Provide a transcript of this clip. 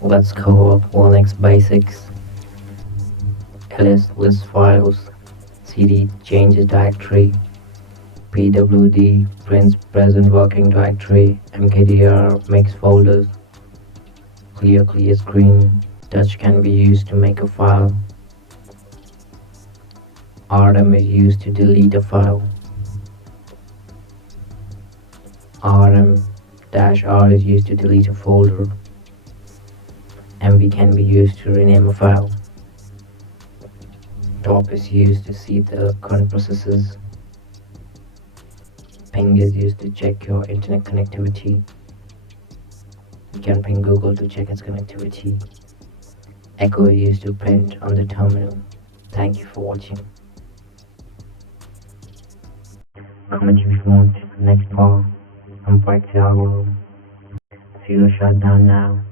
Let's cover Linux basics. ls list files, cd changes directory, pwd prints present working directory, mkdir makes folders, clear screen. Touch can be used to make a file. rm is used to delete a file. rm-r is used to delete a folder. mv can be used to rename a file. Top is used to see the current processes. Ping is used to check your internet connectivity. You can ping Google to check its connectivity. Echo is used to print on the terminal. Thank you for watching. Comment if you want next part. I'm Mike Thiago. See you shut down now.